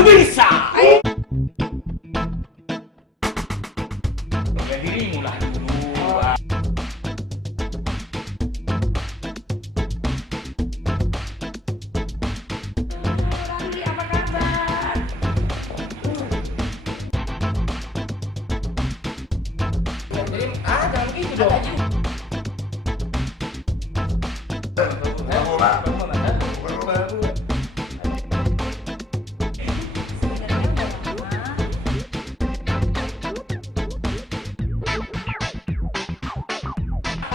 bisa. Bela dirimu lah dulu. Randi, apa kabar? Jadi, jangan begitu dong.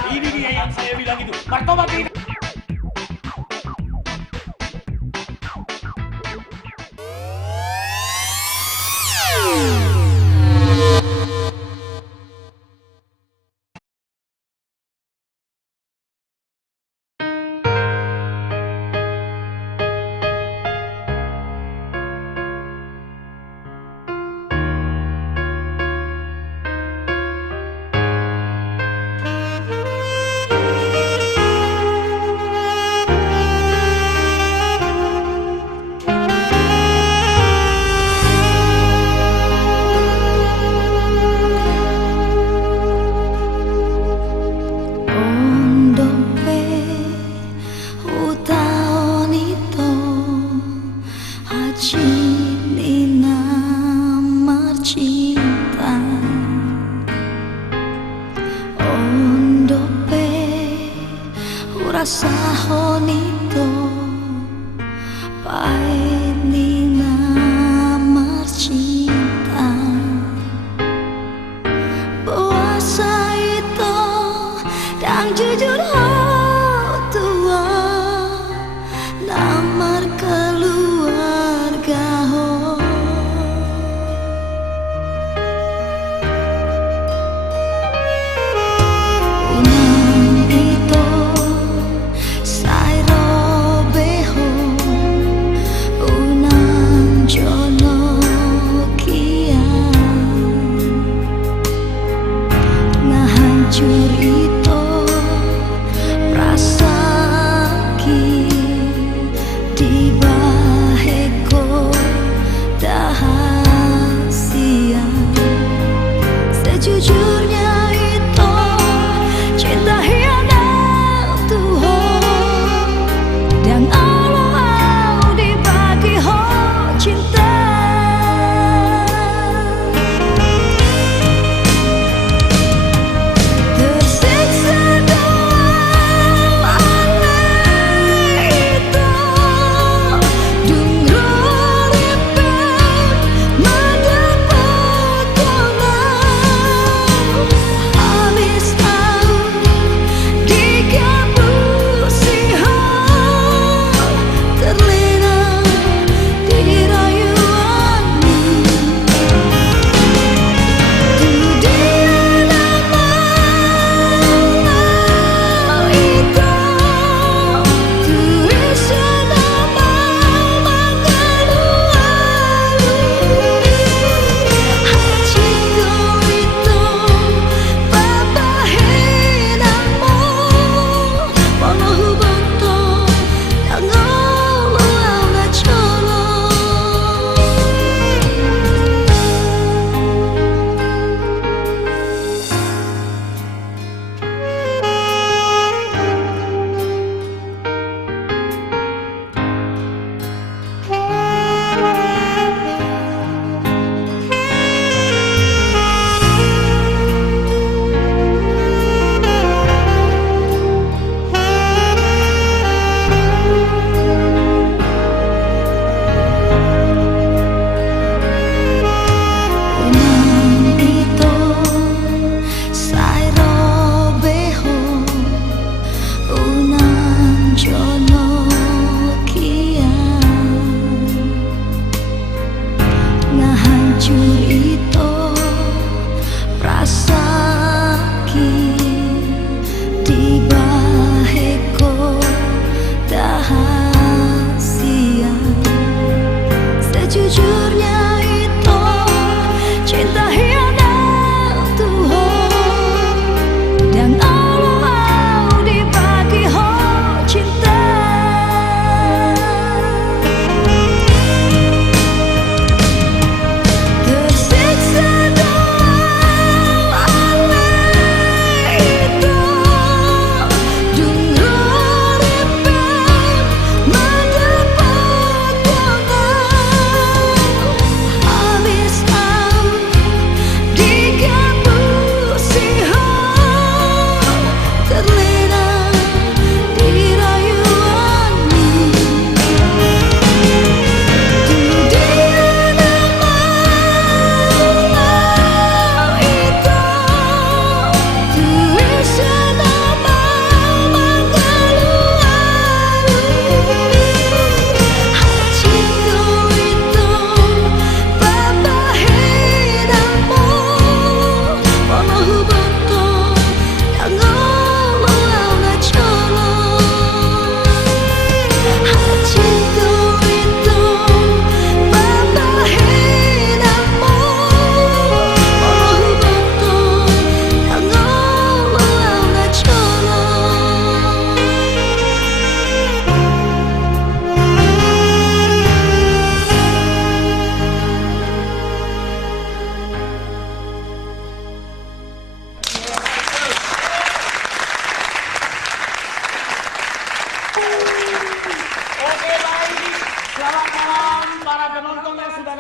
Ini dia yang saya bilang itu. Martabak ini. Rasa honito pahit ni namar cinta. Puasa itu dan jujur tua namar keluarga ho. Unang ito Sairo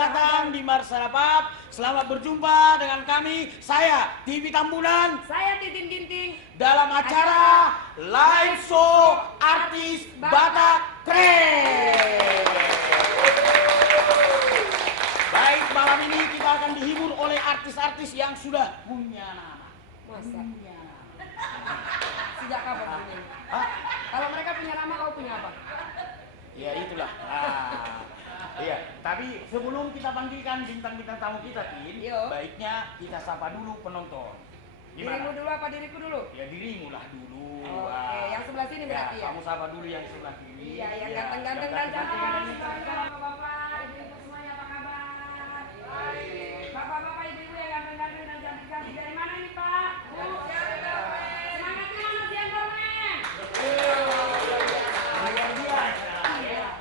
datang di Marsalapap. Selamat berjumpa dengan kami, saya TV Tambunan, Saya Titin Ginting. dalam acara live show artis Batak Keren. Baik, malam ini kita akan dihibur oleh artis-artis yang sudah punya nama. Masa? Punya nama. Sejak kapan punya? Hah? Kalau mereka punya nama, kau punya apa? Ya itulah. Iya, tapi sebelum kita panggilkan bintang-bintang tamu kita, Tin, Yo. baiknya kita sapa dulu penonton. Dirimu dulu apa diriku dulu? Ya dirimu lah dulu. Oke, yang sebelah sini berarti ya? Kamu sapa dulu yang sebelah kiri. Iya, yang Ya, ganteng-ganteng yang dan cantik. ganteng-ganteng. Bapak-bapak, ibu-ibu semuanya apa kabar? Baik. Bapak-bapak, ibu-ibu yang ganteng-ganteng dan cantik-cantik dari mana ini, Pak? Bu, semangatnya mana Sian Kormen? Luar biasa.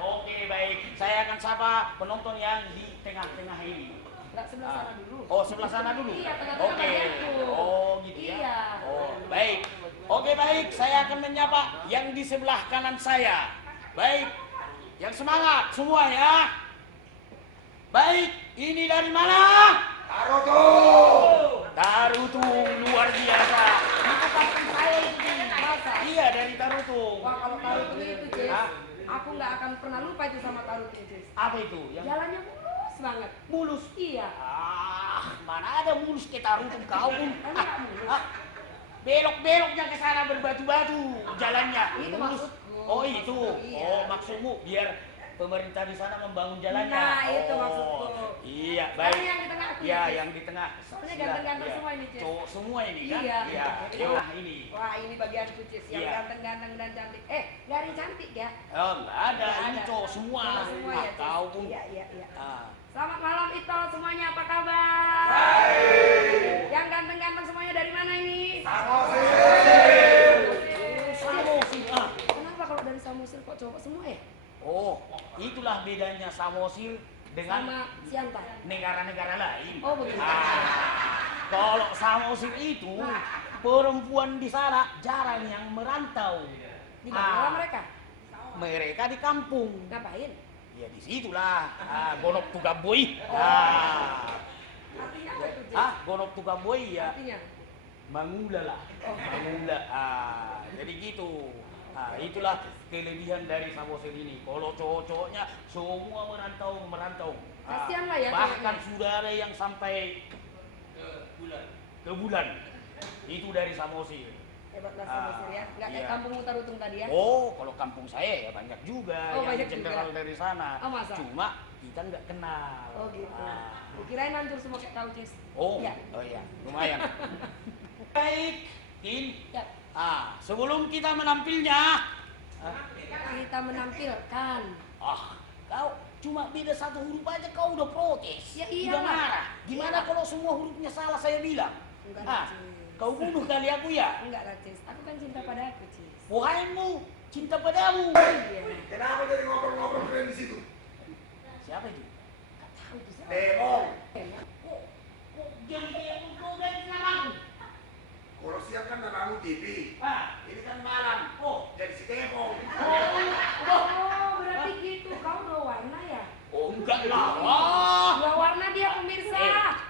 Oke, baik. Saya akan sapa penonton yang di tengah-tengah ini. Enggak sebelah sana dulu. Oh, sebelah sana dulu. Iya, tengah-tengah Oke. bagianku. Oh, gitu ya. Iya. Oh, baik. Oke, baik. Saya akan menyapa yang di sebelah kanan saya. Baik. Yang semangat semua ya. Baik, ini dari mana? Tarutung. Tarutung luar biasa. Itu kampung saya itu, masa? Iya, dari Tarutung. Wah, kalau Tarutung itu, Cis, Hah? aku nggak akan pernah lupa itu sama Tarutung, Cis. Apa itu? Yang Jalannya mulus banget. mulus. Iya. Mana ada mulus ke Tarutung kau pun. Enggak mulus. Belok-beloknya ke sana berbatu-batu jalannya. Itu Mulus. maksudku. Oh, itu. Iya. Oh, maksudmu biar pemerintah di sana membangun jalannya. Nah, itu Oh, maksudku. Iya, Karena baik. yang di tengah aku Iya, ini, yang di tengah. Soalnya Siap, ganteng-ganteng iya. semua ini, Cis. Cowok semua ini kan? Iya. Iya. Yuk, ini. Wah, ini bagian Cis yang Iya. ganteng-ganteng dan cantik. Nggak ada yang cantik ya? Oh, enggak ada. Nggak Ini ada. cowok semua. Cowok semua ya, Cis? Kau pun. Iya, iya, iya. Ah. Selamat malam Ito, semuanya apa kabar? Baik. Yang ganteng-ganteng semuanya dari mana ini? Samosir. Kenapa kalau dari Samosir kok cowok semua ya? Oh, itulah bedanya Samosir dengan Sama Siantar. negara-negara lain. Oh, begitu. Kalau Samosir itu perempuan di sana jarang yang merantau. Di mana mereka? Mereka di kampung. Ngapain? Ya di situlah. Gonok Tugaboi. Artinya apa itu? Cis? Gonok Tugaboi ya. Artinya? Mangula lah. Oh. Mangula. Jadi gitu. Itulah kelebihan dari Samosir ini. Kalau cowok-cowoknya semua merantau. Kasihan lah ya Bahkan cowoknya. sudah ada yang sampai ke bulan. Itu dari Samosir. Hebatlah Samosir ya. Nggak kayak Iya. kampung Utarutung tadi ya? Oh, kalau kampung saya ya banyak juga Oh, yang banyak jenderal juga. dari sana. Oh, masa? Cuma kita nggak kenal. Oh gitu. Ah. Kirain hancur semua kayak kau, Cis. Oh, Iya. oh iya, lumayan. Baik, Tin. Ya. Sebelum kita menampilnya, Kita menampilkan. kau cuma beda satu huruf aja kau udah protes. Ya udah iyalah. marah. Gimana kalau semua hurufnya salah saya bilang? Enggak, Cis. Kau bunuh kali aku ya? Enggak lah, Cis. Aku kan cinta pada aku, Cis. Wahaimu, cinta padamu. Iya. Kenapa jadi ngobrol-ngobrol keren di situ? Siapa itu? Tahu tuh siapa? Demong. Kok jadi kayak kau ganti namaku? Kalau siang kan namamu TV. Ini kan malam. Oh, Jadi si Demong. Oh, berarti gitu. Kau dua warna ya? oh enggak lah. Dua warna dia pemirsa.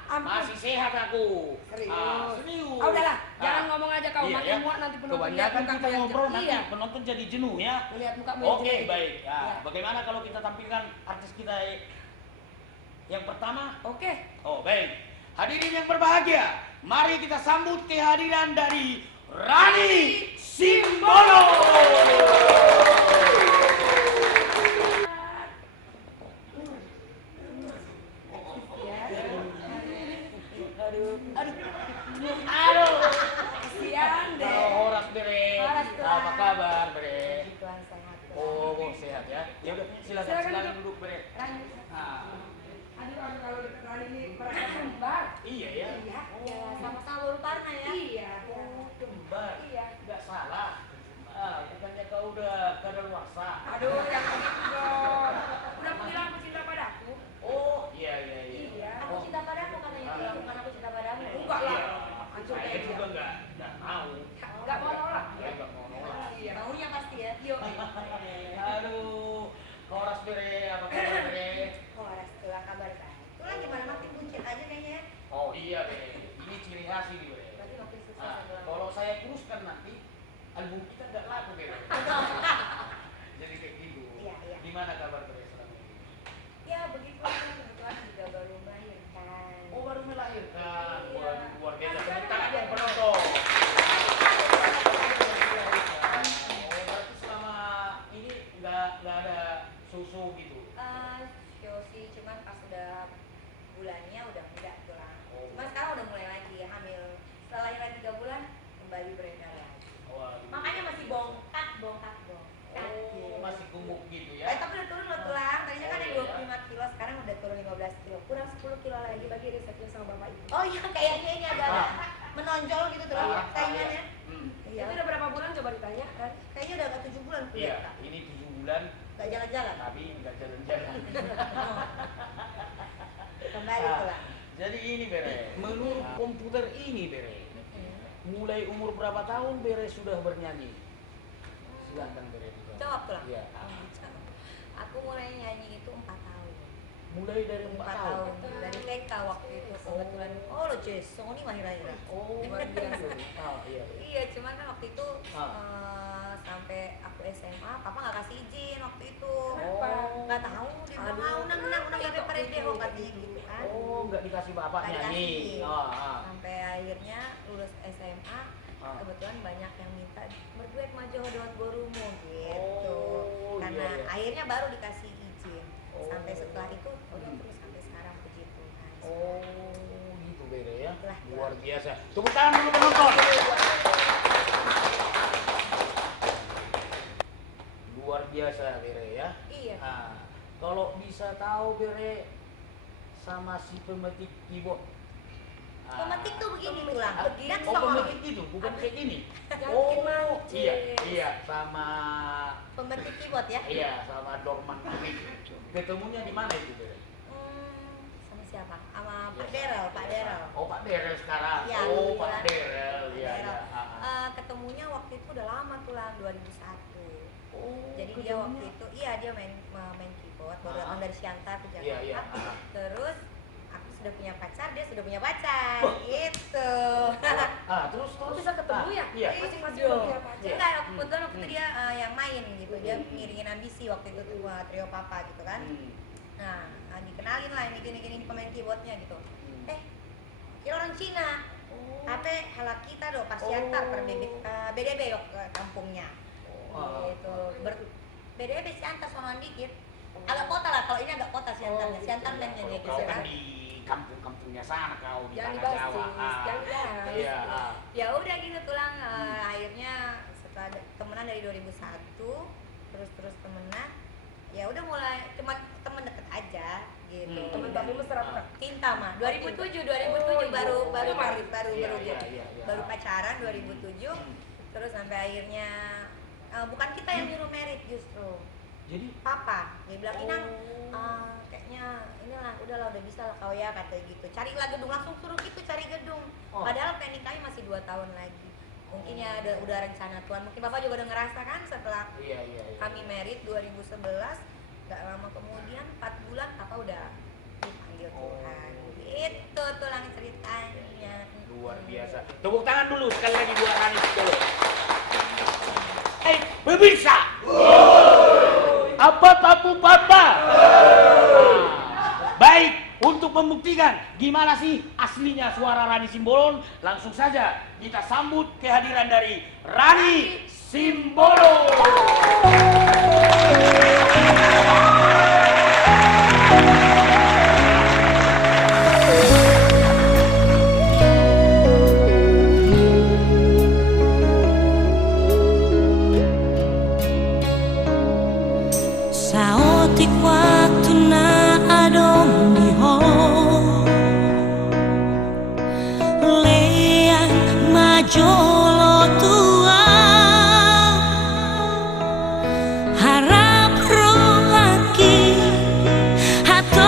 Ampun. Masih sehat aku. Serius. Serius. Udah, jangan ngomong aja kau. Iya, Makin ya. muak nanti penonton lihat Kebanyakan muka kita yang ngobrol jelek. nanti Iya. penonton jadi jenuh ya. Melihat mukamu yang Oke, jelek. baik. Iya. Bagaimana kalau kita tampilkan artis kita yang pertama? Oke. Oh, baik. Hadirin yang berbahagia, mari kita sambut kehadiran dari Rani Simbolo. Aduh. Kasihan deh. Horas bere. Horas, Tuhan. Apa kabar bere? Tuhan sehat. Oh, sehat ya. Ya udah, silakan Silakan silakan duduk. duduk bere. Rani. Aduh, kalau dekat Rani ini merasa kembar. Iya ya. Iya. Ya, sama-sama baru parna ya. Iya. Oh, kembar. Iya. Nggak salah. Bukannya kau udah kadaluarsa. Aduh, jangan gitu dong. Udah bilang aku cinta padaku. Oh, iya iya iya. Iya. Aku cinta padamu katanya, bilang bukan aku cinta padamu. Enggak lah. Hancur Saya kayak dia. juga nggak mau. Enggak mau nolak. Saya nggak mau nolak. Iya. Maunya pasti ya. Yuk. Aduh, Horas bere, apa kabar bere? Oh, ada setelah kabar kan. gitu lah. Jadi ini Bere, menurut komputer ini Bere, mulai umur berapa tahun Bere sudah bernyanyi? Silakan Bere dijawab. Jawab tuh lah. Iya. Aku mulai nyanyi itu 4 tahun. Mulai dari 4 tahun. Dari TK waktu itu kebetulan. Oh lo Jess, ini mahir-mahir. Oh, luar biasa. Oh, iya. Iya, cuman kan waktu itu sampai aku SMA, papa nggak kasih izin waktu itu. Nggak tahu, dia bilang unang sampai perede katanya gitu kan. Oh, nggak dikasih bapak Nggak nyanyi. dikasih. Oh. Sampai akhirnya lulus SMA, kebetulan banyak yang minta berduet sama Joho Dawat Borumo gitu. Oh, Karena iya, iya. akhirnya baru dikasih izin. Oh. Sampai setelah itu udah terus sampai sekarang puji Tuhan. Oh, gitu Bere ya. Itulah. Luar biasa. Tepuk tangan dulu penonton. Luar biasa Bere ya. Iya. Nah, kalau bisa tahu Bere sama si pemetik keyboard. Pemetik tuh begini tulang. Dan Oh, pemetik itu bukan kayak gini. Oh, iya, sama pemetik keyboard ya. iya, sama Dorman Magik. Ketemunya di mana itu Bere? Sama siapa? Sama Pak Derel, Pak Derel. Oh, Pak Derel sekarang. Iya, Oh, kebetulan. Pak Derel. Iya, Derel. iya. Ketemunya waktu itu udah lama tulang 2001. Oh, Jadi dia waktu itu, dia main keyboard, baru datang dari Siantar ke Jakarta. Iya. Terus aku sudah punya pacar, dia sudah punya pacar, gitu. Terus Bisa ketemu ya? Iya. Masing-masing Iya. punya pacar. Enggak, kebetulan waktu itu dia yang main gitu, dia ngiringin ambisi waktu itu tuh trio papa gitu kan. Nah, dikenalin lah ini gini pemain keyboardnya gitu. Kira orang Cina. Apa halak kita do pas Siantar per BDB yuk ke kampungnya. Gitu. BDB Siantar sonoan dikit. Agak kota lah, kalau ini agak kota Siantarnya. Siantar mainnya dia gitu Kau kan kan. di kampung-kampungnya sana kau di Jangan tanah dibahas, Jawa. jangan dibahas. Iya. Ya udah gitu tulang akhirnya setelah temenan dari 2001 terus temenan ya udah mulai cuma temen deket aja gitu. Temen tapi mesra pernah. Cinta mah 2007 baru pacaran 2007 terus sampai akhirnya bukan kita yang nyuruh merit justru Jadi papa dia bilang Inang kayaknya inilah udahlah udah bisa lah kau ya katanya gitu carilah gedung langsung suruh gitu cari gedung padahal planning kami masih 2 tahun lagi mungkin ya udah rencana Tuhan mungkin bapak juga udah ngerasa kan setelah iya. kami merit 2011 gak lama kemudian 4 bulan apa udah dipanggil Tuhan itu tulang ceritanya Luar biasa. Tepuk tangan dulu sekali lagi buat Rani dulu. Hey, pemirsa. Apa papu papa? Baik, untuk membuktikan gimana sih aslinya suara Rani Simbolon, langsung saja kita sambut kehadiran dari Rani Simbolon. Saotik waktu na adong diho Leang majolo tua Harap ro lagi Hato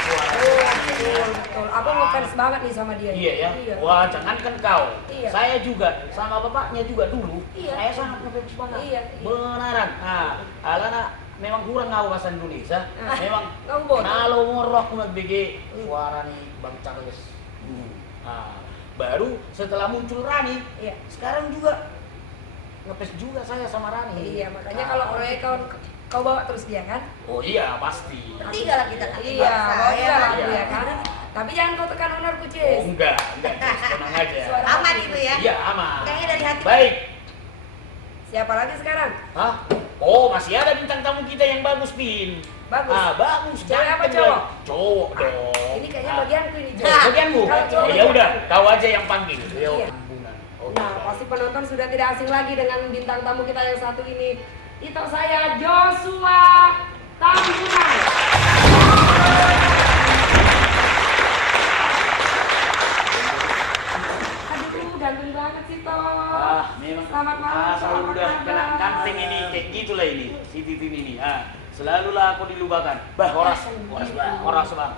suara. Betul. Aku ngefans banget nih sama dia. Iya ya. Iya. Wah, jangankan kau. Iya. Saya juga sama bapaknya juga dulu. Iya. Saya sangat ngefans banget. Iya. Beneran. Nah, alana memang kurang ngau bahasa Indonesia. Memang Kamu bodoh. kalau ngorok BG suara nih Bang Charles. Nah, baru setelah muncul Rani, Iya. sekarang juga ngefans juga saya sama Rani. Iya, makanya kalau proyek kau bawa terus dia kan? Oh iya, pasti. Bertiga lah kita kan. Iya, mau ya juga lah kan? dia kan. Tapi jangan kau tekan honorku, Oh, Cis. enggak, Cis, tenang aja. Suara Aman itu ya. Iya, aman. Kayaknya dari hati. Baik. Siapa lagi sekarang? Hah? Oh, masih ada bintang tamu kita yang bagus, Pin. Bagus. Ah, bagus. Cewek apa ganteng cowok? lagi. Cowok dong. Ini kayaknya Ah, bagianku ini, Cis. bagianmu. Kalau cowok Ya bagian udah, aku. kau aja yang panggil. Iya. Oh, Nah, pasti penonton sudah tidak asing lagi dengan bintang tamu kita yang satu ini. Itu saya Joshua Tambunan. Aduh, ganteng banget sih Toh. Memang. Selamat malam. Kalau apa udah kena kabar? ganteng ini, kayak gitulah ini, si Titin ini. Selalulah aku dilupakan. Bah, horas, bang. Horas. Bah,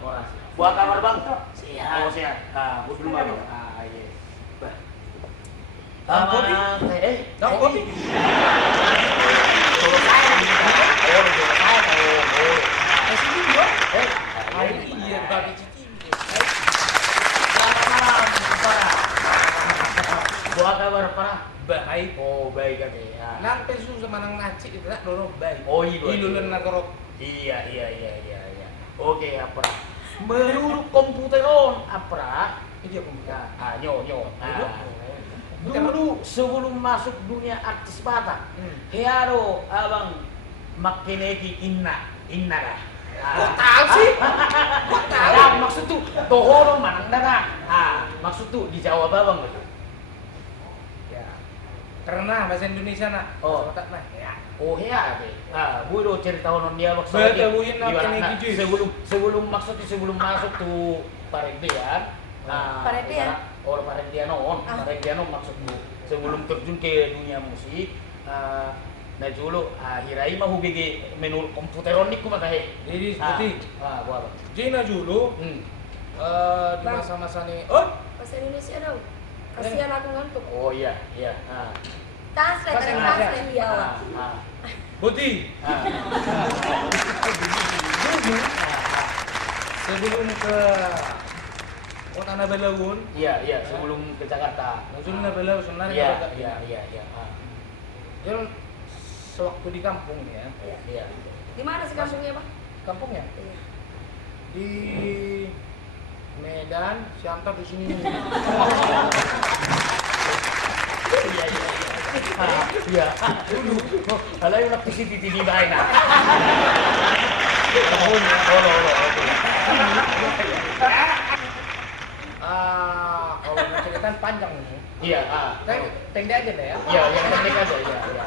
horas. Buat kabar bang? Sihat. Oh sehat. Buat dulu bang. Iya. Bah. Kopi? Kopi. Kalau saya, kalau saya, Sini dulu. Iya, babi cici. Selamat malam, para. Buat kabar para. Baik. Oh baik kan ya. Nang pesu sama nang naci itu tak dorong baik. Oh iya. Ilulun nagarok. Iya. Oke, apa? Menurut komputeron, apa? Ini dia komputer. Nyo. Dulu sebelum masuk dunia artis Batak, Hearo abang makineki inna dah. Kok tahu sih? Kok tahu? Ya, maksud tuh tohoro manang dah. Maksud tuh dijawab abang gitu. Ya. Karena bahasa Indonesia nak. Oh. Tak nah. Ya. Oh ya, gue udah cerita honon dia waktu Betuin makineki cuy. sebelum masuk tuh Parembian. Parembian? Parembian maksudku sebelum terjun ke dunia musik. Nah dulu hirai mah hubigi menurut komputeronik ku mata he. Jadi seperti gua apa? Jina dulu di Bang. masa-masa nih. Oh, Bahasa Indonesia dong. Kasihan aku ngantuk. Oh iya. Translate, Bahasa ada Indonesia. translate ya. Buti. Sebelum ke Kota Nabalaun, Iya, sebelum ke Jakarta. sebelum Nabalaun sebenarnya. Iya. Jadi sewaktu di kampung ya, Iya. Di mana sih kampungnya, Bang? kampungnya Iya. di Medan, Siantar di sini. Iya. Dulu. Kalau yang nak PCTV di baik nak. Kalau mau cerita panjang nih. Iya. Saya pendek aja deh ya. Iya, yang pendek aja. Iya.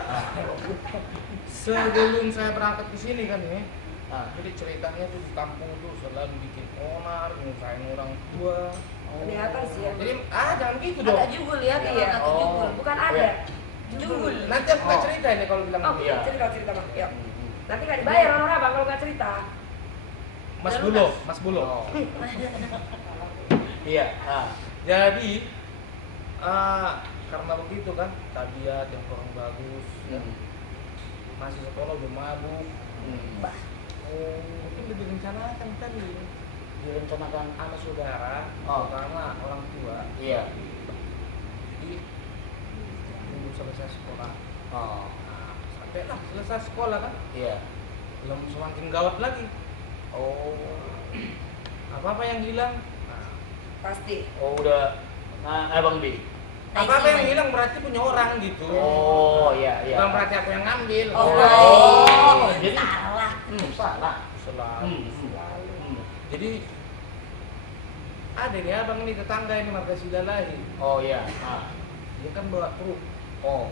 Sebelum saya berangkat ke sini kan nih, Ah. jadi ceritanya tuh di kampung tuh selalu bikin onar, nyusahin orang tua. Kelihatan sih ya. Jadi jangan gitu dong. Ada jugul ya, kalau Iya. kata jugul. Bukan ada. Iya. Jugul. Nanti aku nggak cerita ini kalau bilang Oh, gitu. Iya. cerita Bang. Yuk. Nanti nggak dibayar honor Abang kalau nggak cerita. Mas Bulo, Mas Bulo. Oh. Iya. Jadi karena begitu kan, tabiat yang kurang bagus, ya. Masih sekolah udah mabuk. Oh, mungkin udah direncanakan tadi. Direncanakan Anak saudara, Oh. terutama orang tua. Iya. Jadi tunggu selesai sekolah. Oh. Nah, sampailah selesai sekolah kan, Iya. belum semakin gawat lagi. Oh. Apa-apa yang hilang, Pasti. Oh udah. Abang B. apa-apa yang hilang berarti punya orang gitu. Oh iya. Bukan berarti aku yang ngambil. Oh. Jadi Salah. salah. Selalu. Jadi ada nih abang ini tetangga ini Marga Sidalahi. Oh iya. Dia kan bawa truk, Oh.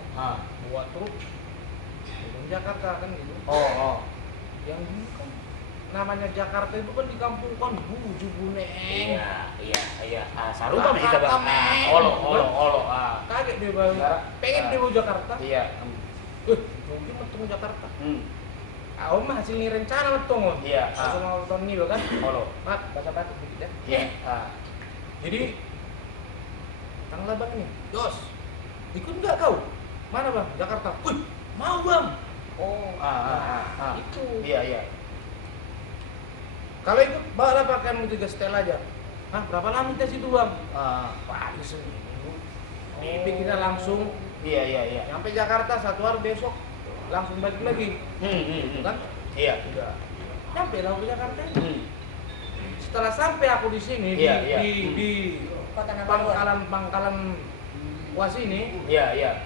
bawa truk dari Jakarta kan gitu. Oh. Yang dulu kan namanya Jakarta itu kan di kampung kan buju buneng. Iya. Sarupa mah kita bang. Olo. Kaget dia bang. Pengen dia mau Jakarta. Iya. Mungkin mau Jakarta. Om hasil ini rencana betul. Iya. Sama tahun ini kan. Halo. Mak, baca batuk dikit ya. Iya. Jadi tanggal bang ini, Jos, ikut nggak kau? Mana bang? Jakarta. Wih, mau bang. Oh, itu. Iya. Kalau ikut bawa pakaian 3 setel aja. Hah, berapa lama kita situ bang? Pagi seminggu. Bibi kita langsung. Iya. Sampai Jakarta 1 hari besok langsung balik lagi. Kan? Iya. Udah. Sampai lah ke Jakarta. Setelah sampai aku di sini di Kota Nabawan. pangkalan was ini. Iya.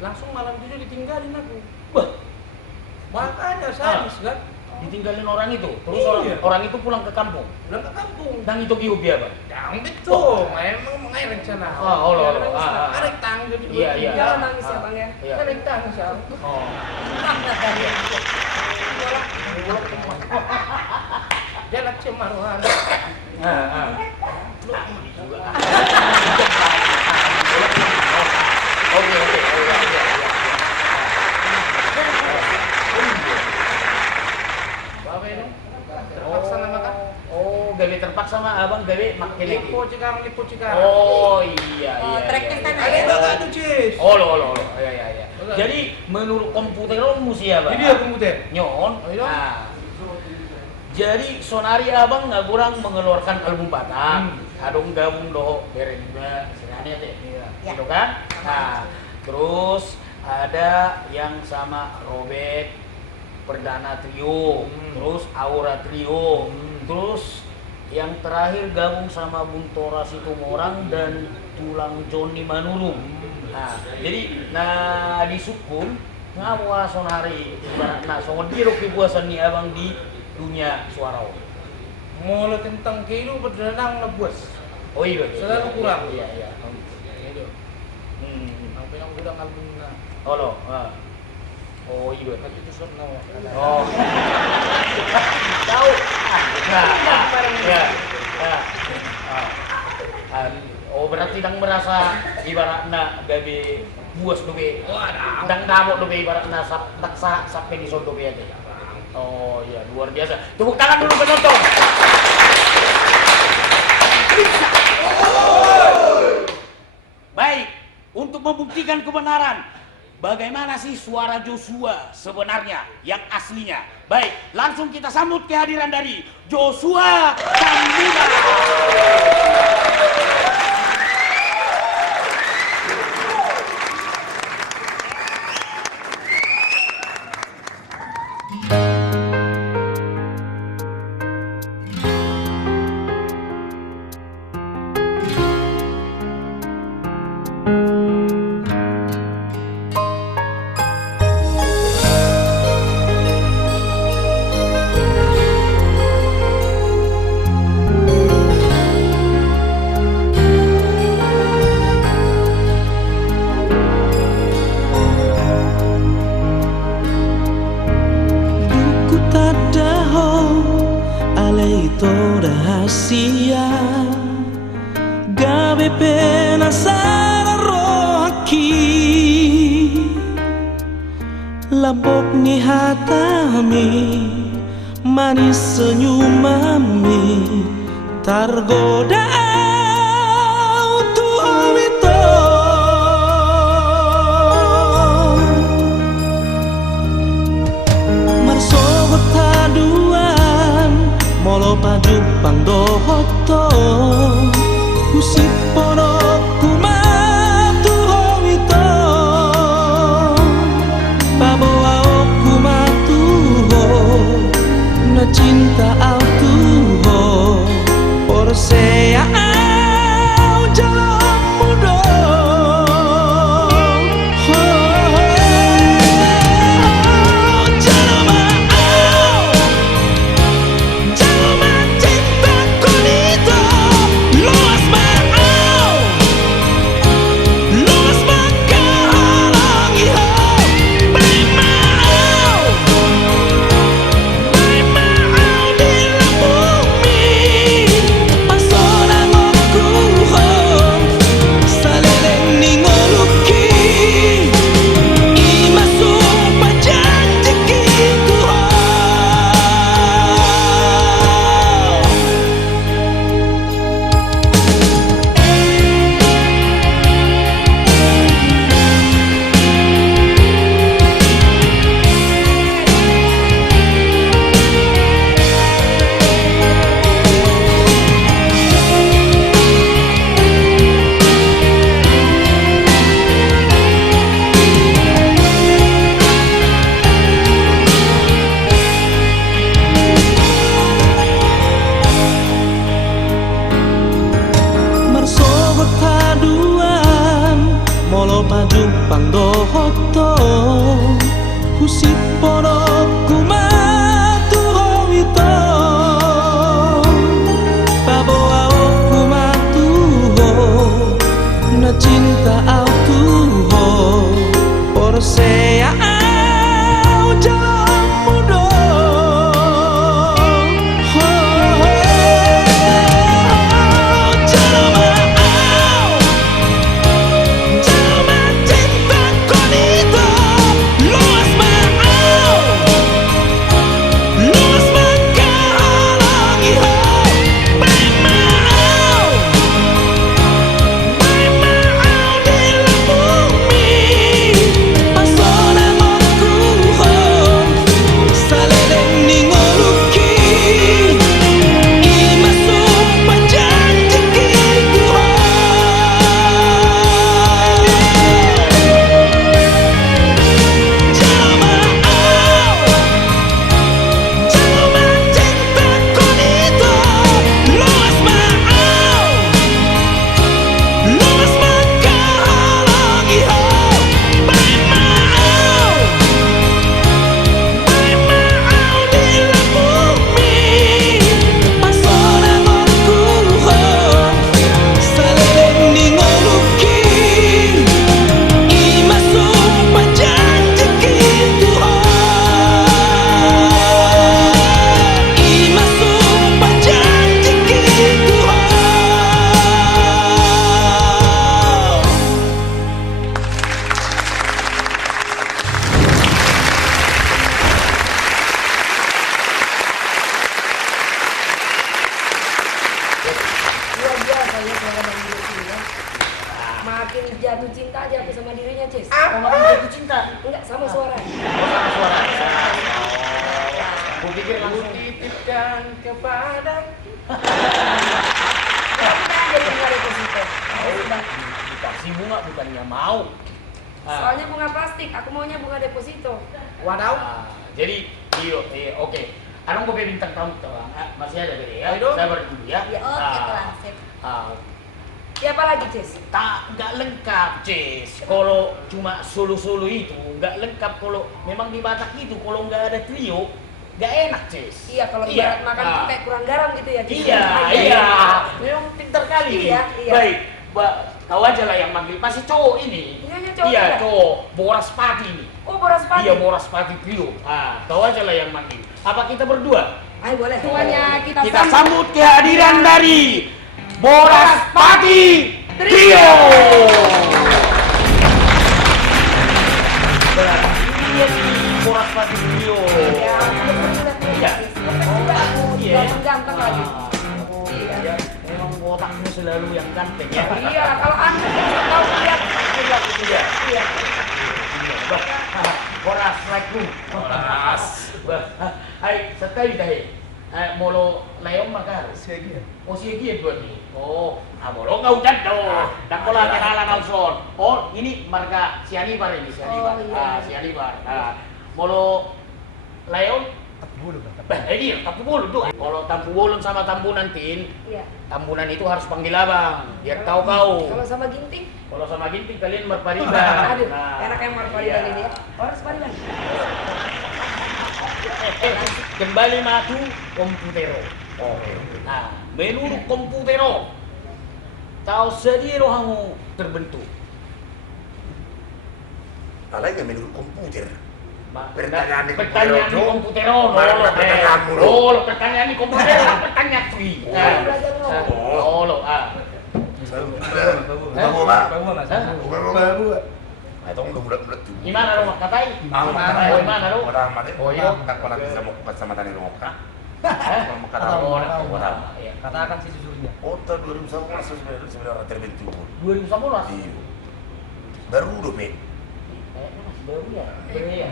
Langsung malam 7 ditinggalin aku. Wah. Makanya sadis kan. Ditinggalin orang itu. Terus Iya. orang itu pulang ke kampung. Pulang ke kampung. Dan itu kiubia, Bang. Yang betul, memang mengenai rencana. Ada tanggung juga. Iya. Jangan nangis ya bang ya. Iya. Ada tanggung siapa? Oh. Jalan Cemaruan. Oke. Bapak ini terpaksa nama kan? Oh, gawe terpaksa sama abang gawe makin lagi. Lipo Cikarang. Oh, iya. Treknya sana Ada ya. bapak tuh Cis. Oh, lo. Iya. Jadi menurut komputer lo mesti apa? Ini dia komputer. Nyon. Iya. Nah, jadi sonari abang nggak kurang mengeluarkan album Batak. Adong gabung doh berenga senanya deh. Ya. Gitu kan? Nah, terus ada yang sama Robek Perdana Trio, terus Aura Trio, terus yang terakhir gabung sama Buntora Situmorang dan Tulang Joni Manurung. Nah, jadi di Sukun ngawa sonari nah songon biro kepuasan nih abang di dunia suara. Mulai tentang kehidupan berdendang nebus. Oh iya, Selalu kurang. Iya. Itu. Sampai yang udah albumnya. Oh lo. Oh iya. Kan itu sudah nawa. Oh. Tahu. Ya. Oh berarti dang merasa ibaratnya gawe buas dobe. Dang damok dobe ibaratnya taksa sampai di sono dobe aja. Oh iya, luar biasa. Tepuk tangan dulu penonton. Baik, untuk membuktikan kebenaran, bagaimana sih suara Joshua sebenarnya yang aslinya? Baik, langsung kita sambut kehadiran dari Joshua Sambida. Rahasia gawe penasaran rohaki labok ni hatami manis senyumami targoda tuwito marsogot haduan molo padu pandohoto musik pono kumatu howito baboa kumatu ho na cinta autu ho por sea au jalan mudo Oh makin jatuh cinta aja aku sama dirinya, Cis. Oh, makin jatuh cinta. Enggak, sama suara. Sama suara. Aku pikir langsung Titipkan kepada Kita jadi bunga deposito. dikasih bunga bukannya mau. Soalnya bunga plastik, aku maunya bunga deposito. wadaw. Jadi, oke. Anong gue bintang tamu bang? Masih ada gede ya? Ayo dong. Saya berdua ya. Ya oke tuh sip. Siapa lagi, Cis? Nggak lengkap, Cis. Kalau cuma solo-solo itu nggak lengkap. Kalau memang di Batak itu kalau nggak ada trio, nggak enak, Cis. Iya, kalau ibarat makan tuh kayak kurang garam gitu ya, Cis. Iya. Memang pintar kali. Iya. Baik, kau aja lah yang manggil. Masih cowok ini. Iya, cowok. Iya, juga. cowok. Boras Pati ini. Oh, boras pati. Iya, Boras Pati trio. Kau aja lah yang manggil. Apa kita berdua? Ayo boleh. Semuanya Kita sambut kehadiran dari Boras Pati Trio. Berarti dia nih Boras Pati Trio. Ya, Iya. Iya. Ganteng lagi. Iya. Memang otakmu selalu yang ganteng ya. Iya, kalau anda tahu lihat. Iya. Iya. Boras like lu. Boras. Hai, sekali dah. Molo layong makar. Sige. Oh, sige buat ni. Oh, molo kau udah do. Tak pola kenalan Alson. Oh, ini marga Sianibar ini, Sianibar. Oh, iya. Sianibar. Molo layong. Ini Tampu Bolon tuh. Kalau Tampu Bolon sama Tambunan Tin, Iya. Tambunan itu harus panggil abang, biar tahu kau. Kalau sama ginting, Kalau sama Ginting kalian berpariban. aduh, enak yang marpariban iya. ini ya. Harus pariban. Kembali matu komputero. Oke. Nah, menurut komputero, tahu sendiri kamu terbentuk. Alay nga menurut komputer. Pertanyaan Pertanyaan di di komputero. Mana pertanyaanmu, lo? Lo, pertanyaan di komputero, pertanyaan sih. Belajar ngomong. Lo, Bago ba? Bago nga. Hah? Bago. Ay, ito kung gamulat-mulat yun. Gimana lo katay? Gimana lo? Wala ka mali. Oh, iya. Takpa natin sa mukha sa mata ni Roka. Hah? Wala. Iya. Katakan si jujurnya. Otak 2011 sebenarnya terbentuk. 2011. Iya. Baru udah, Pe. Kayaknya masih baru ya. Baru ya.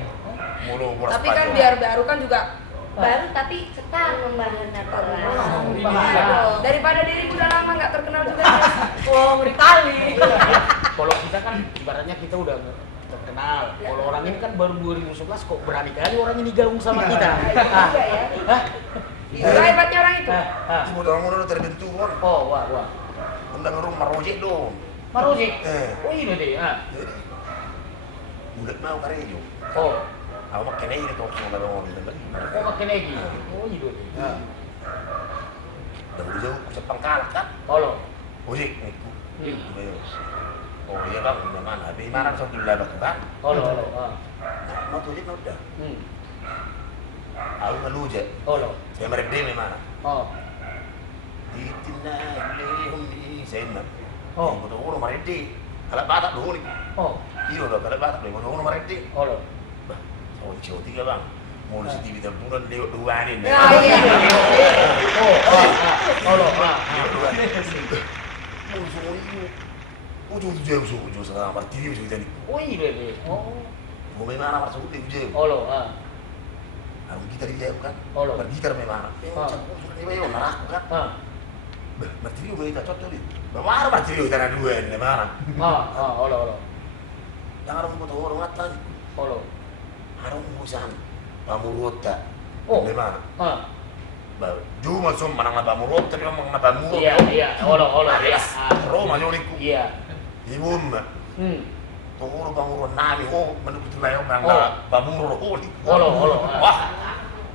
Mulu boras Tapi kan pajak. biar baru kan juga Baru tapi sekarang membangun daripada diri udah lama nggak terkenal juga. Oh, ngeri kali. Kalau kita kan ibaratnya kita udah terkenal. Kalau orang ini kan baru 2011 kok berani kali orang ini gabung sama kita. Iya ya. Hah? Itu hebatnya orang itu. Ibu dah udah terbentuk kan. Oh, wah. Undang ngerung marojek dong. Marojek. Eh. Oh, ini deh. Jadi budak mau karejo. Oh, Aku makin aja itu waktu nggak ada mobil lagi. oh makin lagi. Oh, ini deh. Dan udah jauh kusap pangkalat kan. Oh, lo. Ojek niku. Oh iya bang, udah mana? Habis mana sama dulu lah kan? Oh, lo. Mau tuh ojek udah. Hmm. Aku nggak luja. Oh, lo. Saya meredem mana? Oh. Ditindak lehum di sana. Oh. Betul betul meredem. Kalau batak dulu nih. Oh. Iya udah kalau batak dulu betul betul meredem. Oh, lo. Bah, oh cium tiga bang. Mau di TV terbunuh lewat dua nih. Ya, iya. Oh, lo. Lewat dua. Mau semua itu. Ujung ujung sama martiri ujung jadi. Oh, ini deh. Oh. Mau main mana masuk ujung. Oh, lo. Aku gitar dia kan. Oh, lo. Bergitar memang. Ini mah naraku kan. Bah, martiri gue tak cocok nih. Bagaimana martiri tanah dua ini mana? Oh, lo. Jangan orang tahu orang ngata. Oh, lo. Harus urusan pamurota. Oh. Memang. Bah, cuma som manang pamurota tapi memang pamurota. Iya. Oh, lo. Roma joniku. Iya. Ibum. Tunggu pamurota nami menurut layo nang Oh. pamurota holi. Oh, lo. Wah.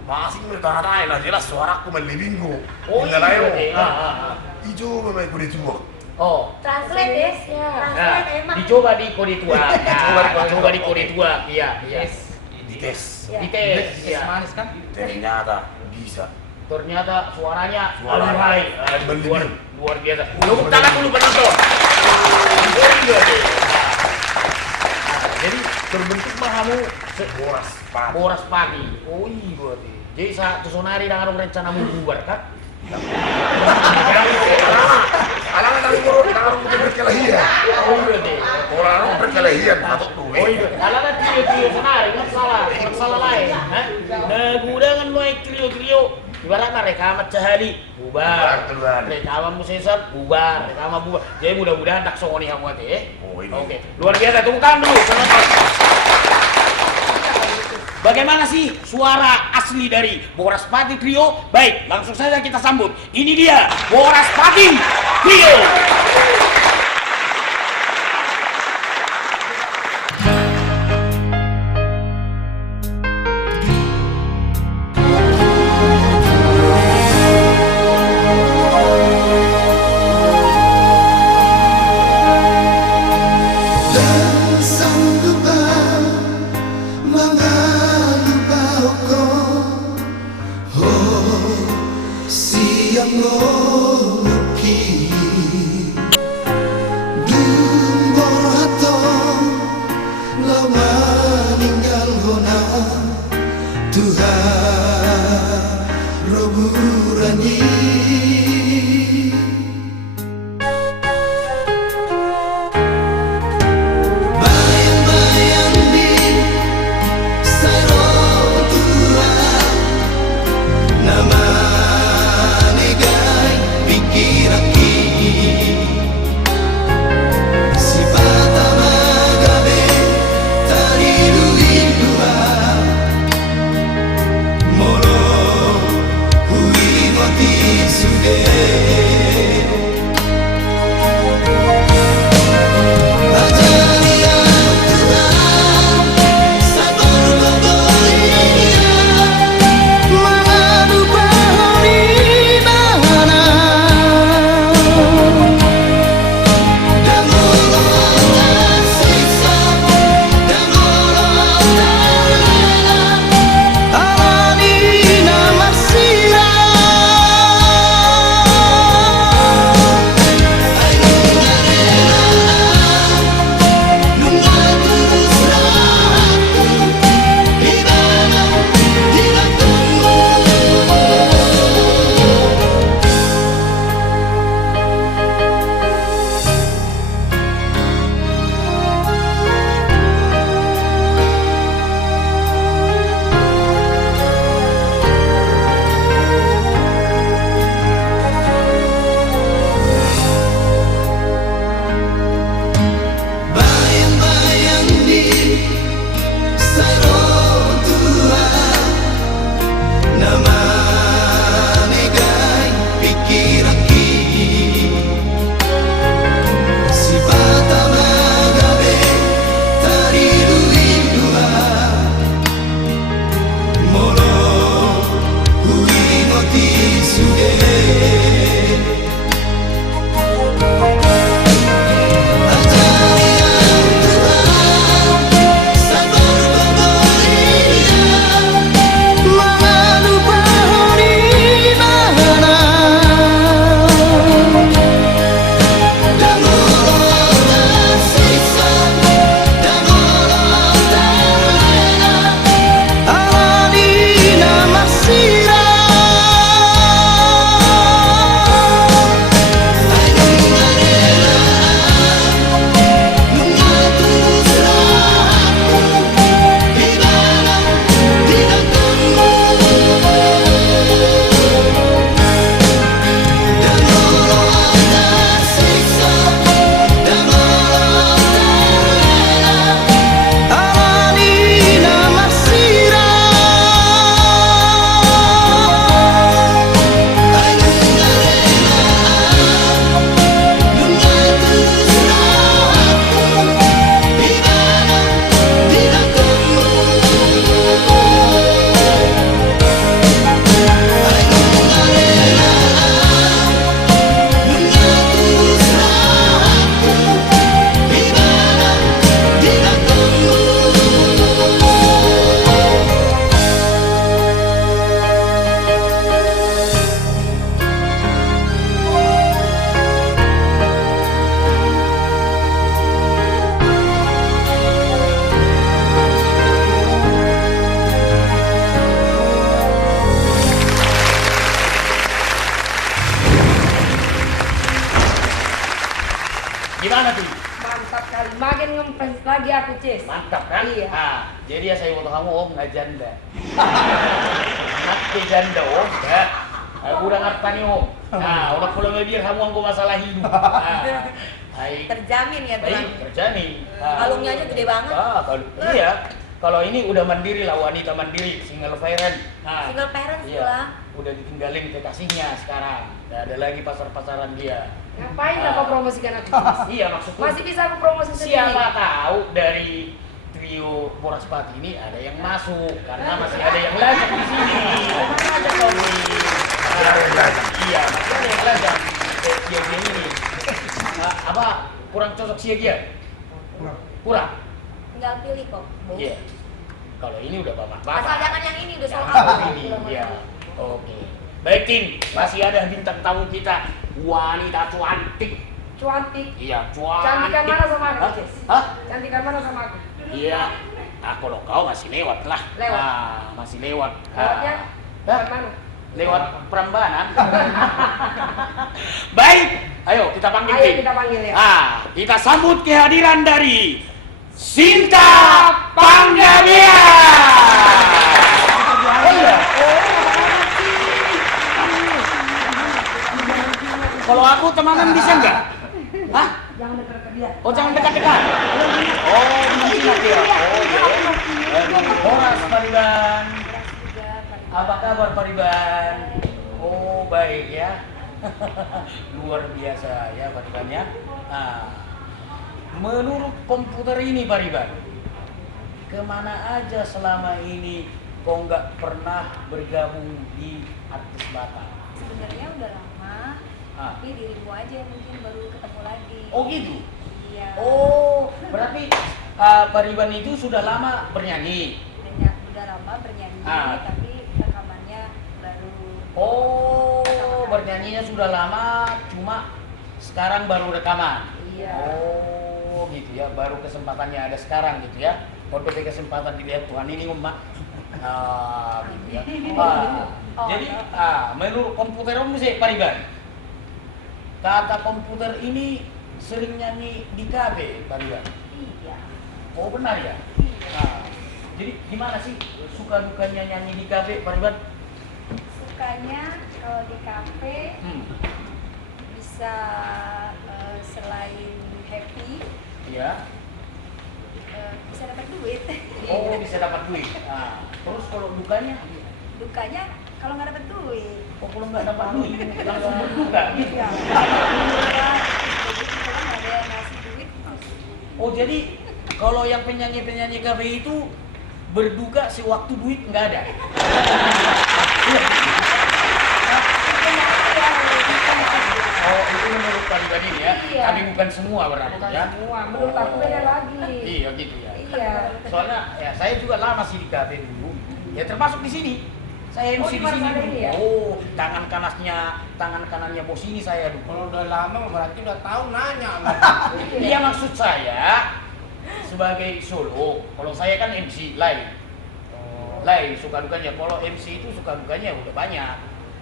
Masih mereka ada lah jelas suaraku melibinggu. Oh, Ina layo. iya. Ijo memang kulit tua. Oh. Translate ya. Translate emang. Dicoba di kode tua. Coba di kode tua. Iya. Dites. Ya. Dites. Iya. Manis kan? Ternyata bisa. Ternyata suaranya Suara alumni berlebih. luar biasa. Tepuk tangan dulu penonton. Very good. Jadi terbentuk kamu boras pagi. Oh iya berarti. Jadi satu sonari dengan rencana mau bubar kan? Alang tang murut, tang orang itu berkelahian. Oh iya deh. Orang berkelahian masuk duit. Oh iya. Kalau kan trio senari masalah lain. Hah? Nagudangan lo trio. Ibaratnya rekaman cahali bubar, Keluar. rekaman musisat bubar, rekaman bubar. Jadi mudah-mudahan tak songoni kamu ya. Oh, ini. Oke, luar biasa. Tepuk tangan dulu. Bagaimana sih suara asli dari Boraspati Trio? Baik, langsung saja kita sambut. Ini dia Boraspati Trio. Sudah lagi aku, Cis. Mantap kan? Iya. Nah, jadi ya saya foto kamu om nggak janda. Nanti janda om, ya. Aku udah ngerti om. Nah, udah pulang biar kamu anggo masalah hidup. Nah, baik. Terjamin ya Baik, teman. terjamin. Nah, Kalungnya aja gede banget. Iya. Kalau ini udah mandiri lah, wanita mandiri, single parent. Nah, Single parents iya. pula. Udah ditinggalin kekasihnya sekarang. Nggak ada lagi pasar-pasaran dia. Ngapain lah kau promosikan aku? Cis? Iya maksudku. Masih bisa aku promosi sendiri. Siapa tahu dari trio Boras Pati ini ada yang masuk karena masih ada yang lajang di sini. Mana ada kau nih? Masih ada yang lajang. Iya, masih ada yang lajang. Dia ini. Apa kurang cocok sih dia? Kurang. Tinggal pilih kok. Bu. Iya. Kalau ini udah bapak. Asal jangan yang ini udah soal Yang aku. ini, iya. Oke. Baik Tim, masih ada bintang tamu kita, wanita cantik. Cuantik. Iya, cantik. Cantikan mana sama aku, Hah? Cis? Hah? Cantikan mana sama aku? Iya. Nah, kalau kau masih lewat lah. Lewat. Nah, masih lewat. Lewatnya Hah? lewat mana? Lewat Prambanan. Baik, ayo kita panggil Ayo Tim. kita panggil ya. Kita sambut kehadiran dari Sinta Panggabean. Oh iya. Kalau aku temanan bisa nggak? Hah? Jangan dekat dia. Oh jangan dekat-dekat. Oh belum siap ya. Oh iya. Boras Pariban. Apa kabar Pariban? Oh baik ya. Luar biasa ya Pariban ya. Nah, menurut komputer ini Pariban, kemana aja selama ini kau nggak pernah bergabung di Artis Batak? Sebenarnya udah lama, tapi dirimu aja yang mungkin baru ketemu lagi. Oh gitu. Iya. Oh berarti Pariban itu sudah lama bernyanyi. Udah lama bernyanyi, Ah. tapi rekamannya baru. Oh bernyanyinya sudah lama, cuma sekarang baru rekaman. Iya. Oh gitu ya, baru kesempatannya ada sekarang gitu ya. Kalau ada kesempatan dilihat Tuhan ini Mak. Nah, gitu ya. Jadi menurut komputer om sih Pariban, kata komputer ini sering nyanyi di kafe Pariban. Iya. Oh benar ya? Nah, jadi gimana sih suka dukanya nyanyi di kafe Pariban? Sukanya kalau di kafe Hmm. bisa selain happy Iya. bisa dapat duit. Oh bisa dapat duit. Nah, terus kalau dukanya? Dukanya kalau nggak dapat duit. Oh kalau nggak dapat duit langsung berduka gitu. Iya. Jadi kalau nggak ada yang ngasih duit. Oh jadi kalau yang penyanyi-penyanyi kafe itu berduka sewaktu duit nggak ada. Oh itu menurut pribadi ya. Iya. Tapi bukan semua berarti Bukan ya. semua, menurut aku beda lagi. Iya gitu ya. Iya. Soalnya ya saya juga lama sih di kafe dulu. Ya termasuk di sini. Saya MC Oh, di di sini. Marmara ini ya? Oh, tangan kanannya bos ini saya dulu. Kalau udah lama berarti udah tahu nanya. Iya maksud saya sebagai solo. Kalau saya kan MC lain. Lain suka dukanya. Kalau MC itu suka dukanya udah banyak.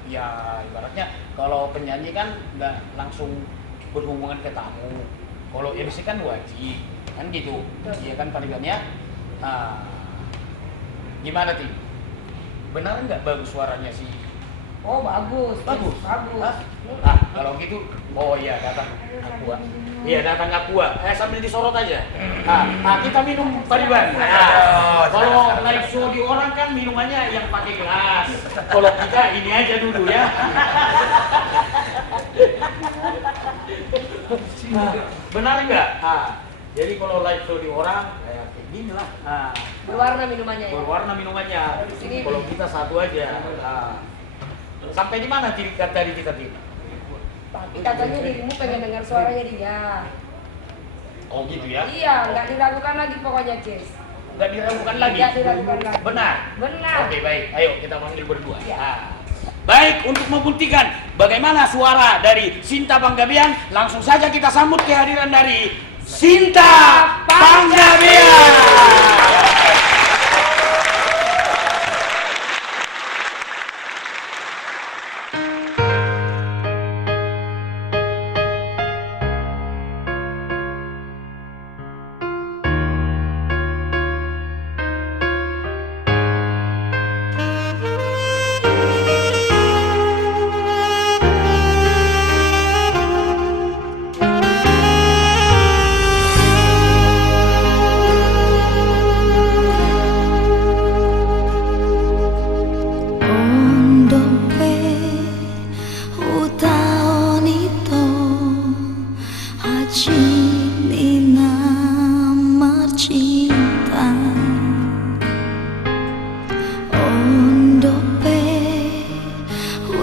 Ya ibaratnya kalau penyanyi kan nggak langsung berhubungan ke tamu. Kalau MC kan wajib kan gitu. Iya kan panggilannya. Nah, gimana Tim? Benar nggak bagus suaranya sih? Oh bagus. Bagus. Bagus. Ah, kalau gitu, oh iya datang Aqua. Iya datang Aqua. Sambil disorot aja. Kita minum Pariban. Kalau live show di orang kan minumannya yang pakai gelas. Kalau kita ini aja dulu ya. Benar nggak? Jadi kalau live show di orang kayak gini lah. Berwarna minumannya ya. Berwarna minumannya. Di sini. Kalau kita satu aja. Sampai di mana tadi kita Tim? Tapi katanya dirimu pengen dengar suaranya dia. Oh gitu ya? Iya, nggak diragukan lagi pokoknya, Jess. Nggak diragukan lagi? Nggak diragukan lagi. Benar? Benar. Oke baik, ayo kita panggil berdua. Iya. Baik, untuk membuktikan bagaimana suara dari Sinta Panggabean, langsung saja kita sambut kehadiran dari Sinta Panggabean.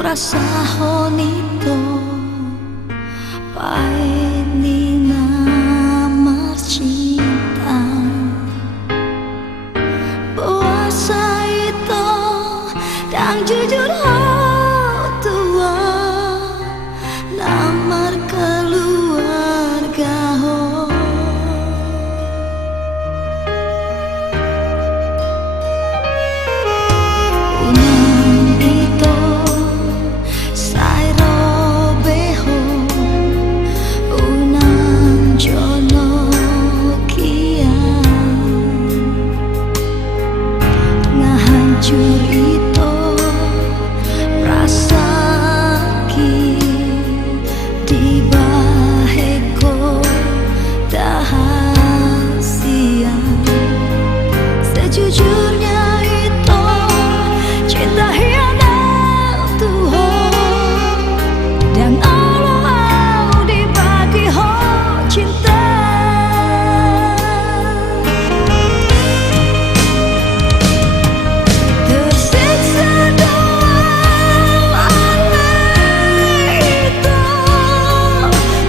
rasa honito pahit ni namar cinta puasa itu dan jujur tua lamar keluarga unang itu sai robeho unang jono kia ngahancur itu rasa ki di baheko dahasia sejujurnya itu cinta hianat Tuhan dan Allah dibagi ho cinta tersiksa dalam alai itu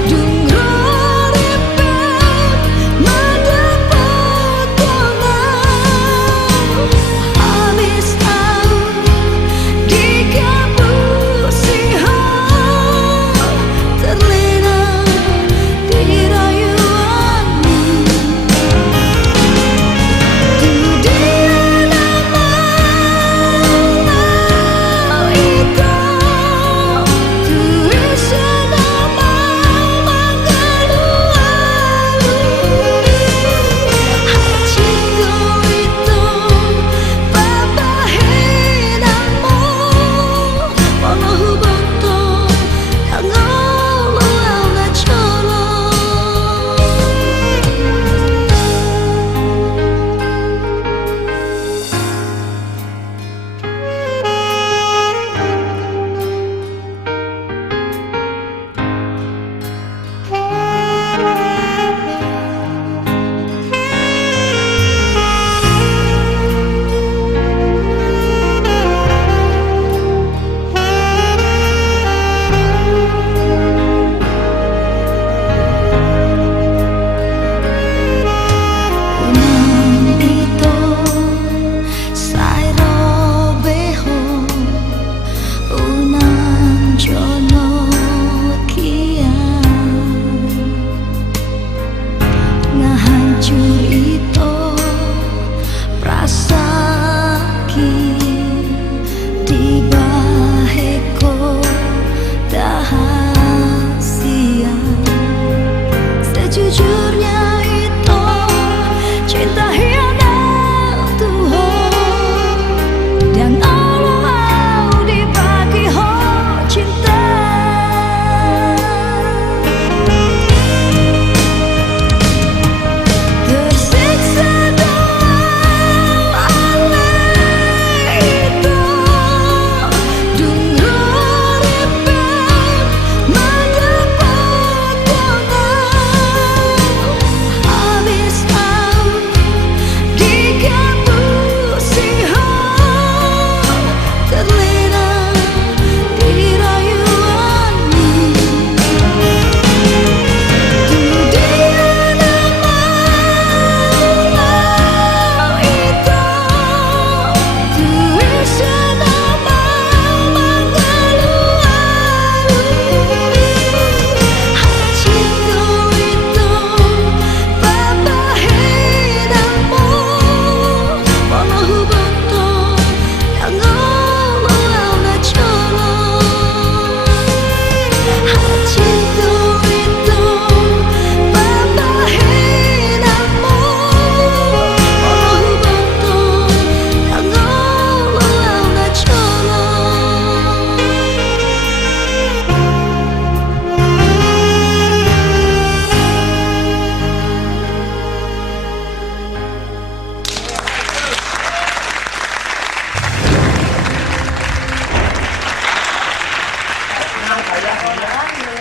dung roripet mendapat kenal habis tahu di kampus sihat terlena di rayuanmu tu dia nama itu tu isa nama mengalualu hatiku itu babahenamu walau betul yang Allah colong unang itu sai robeho unang jono kia ngahancur itu rasa ki di baheko dahasia sejujurnya itu cinta hianat Tuhan dan Allah dibagi ho cinta tersiksa dalam alai itu dung roripet mendapat kenal habis tahu di kampus sihat terlena di rayuanmu tu dia nama itu tu isa nama mengalualu hatiku itu babahenamu walau betul yang Allah colong hatiku itu babahenamu walau betul yang Allah colong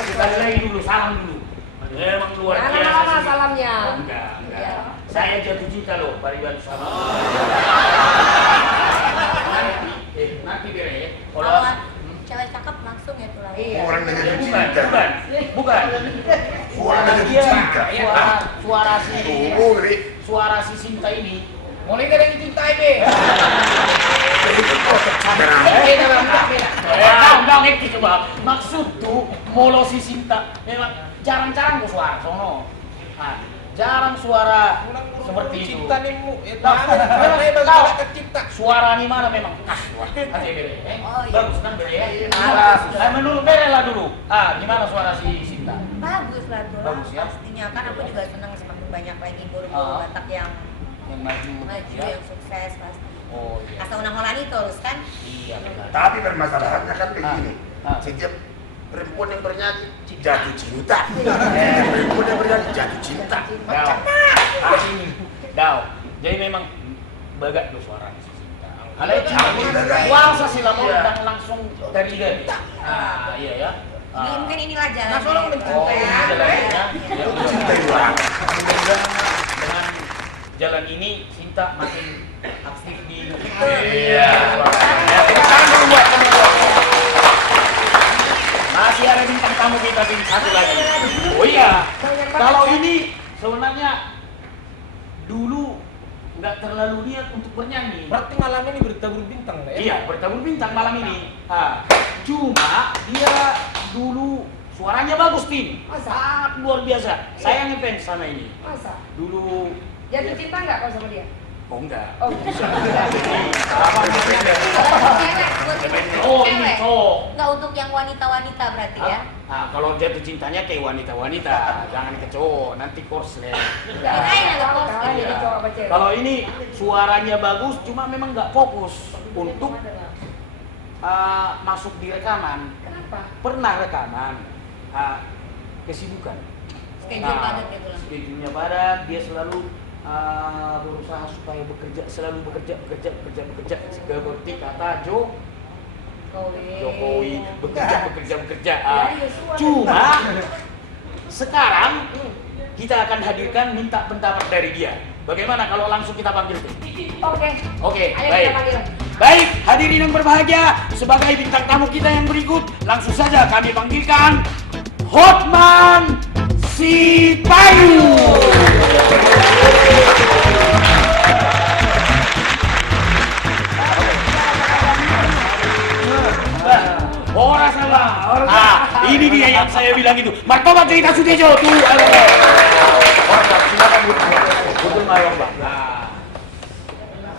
Sekali lagi dulu, salam dulu. Memang luar Jangan biasa lama sih. salamnya. Enggak. Iya. Saya jatuh cinta loh, Pak Ridwan sama. nanti bere ya. Kalau cewek cakep namanya jatuh Bukan, cinta. bukan. Suara jatuh Dia cinta. suara si Sinta ini. Mulai dari cinta be. Beda itu coba. Maksud tuh molo si Sinta memang jarang-jarang ku suara sono. Nah, jarang suara seperti itu. Cinta nih mu. Tahu cinta. Suara nih mana memang khas. Bagus kan bere ya? Menurut bere lah dulu. Gimana suara si Sinta? Bagus lah tuh. Bagus ya? Pastinya kan aku juga senang semakin banyak lagi guru-guru Batak yang Yang maju ya? yang sukses pasti. Oh iya. Asal unang-unang terus kan? Iya benar. Tapi permasalahannya kan begini. Ah. Setiap perempuan yang bernyanyi jatuh cinta. Perempuan yang bernyanyi jatuh cinta. Dao. Jadi memang bagat tuh suara si Sinta. Ada Bagat. kuasa sila mau Iya. dan langsung dari dia. Iya ya. Ini mungkin inilah jalan. Nah, soalnya mencintai ini jalannya. Cintai orang. Mudah-mudahan dengan jalan ini Sinta makin aktif di Iya. Sekarang dulu buat kamu buat. Masih ada bintang tamu kita satu lagi. Oh iya. Kalau ini sebenarnya dulu nggak terlalu niat untuk bernyanyi. Berarti malam ini bertabur bintang ya? Iya, bertabur bintang malam ini. Cuma dia dulu suaranya bagus, Tin. Sangat luar biasa. Saya ngefans sama ini. Masa? Dulu Jatuh cinta nggak kau sama dia? oh enggak. Oh, Apa namanya? Oh, ini cowok. Nggak untuk yang wanita-wanita berarti ya? Kalau jatuh cintanya kayak wanita-wanita, jangan ke cowok, nanti korslet. Kirain agak Tahu kos. kan jadi cowok apa cewek? Kalau ini suaranya bagus, cuma memang nggak fokus untuk masuk di rekaman. Kenapa? Pernah rekaman, kesibukan. Schedule padat dia pulang. Schedule-nya padat, dia selalu berusaha supaya selalu bekerja seperti kata Jokowi bekerja. Cuma sekarang kita akan hadirkan minta pendapat dari dia. Bagaimana kalau langsung kita panggil tuh? Oke, Ayo baik. kita panggil. Baik, hadirin yang berbahagia, sebagai bintang tamu kita yang berikut, langsung saja kami panggilkan Hotman Sipayu. Horas apa? Ini dia yang saya bilang itu. Martobat cerita Sutejo tuh. Horas, silakan betul Bang.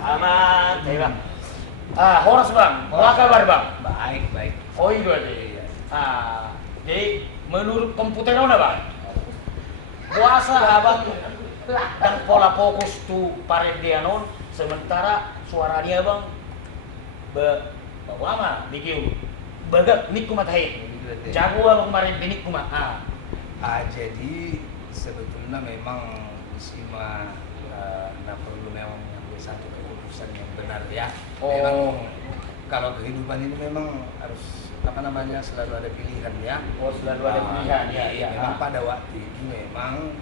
Aman, saya Bang. Horas Bang, apa kabar Bang? Baik. Oh itu aja. Jadi menurut komputer mana Bang? Puasa abang dan pola fokus tuh paret dia non, sementara suara dia Bang lama bikin bagat nik kumat hai. Jago abang kemarin nik kumat. Jadi sebetulnya memang Sima perlu memang mengambil satu keputusan yang benar ya. Memang kalau kehidupan ini memang harus selalu ada pilihan ya. Oh selalu ada pilihan ya. Memang pada waktu itu memang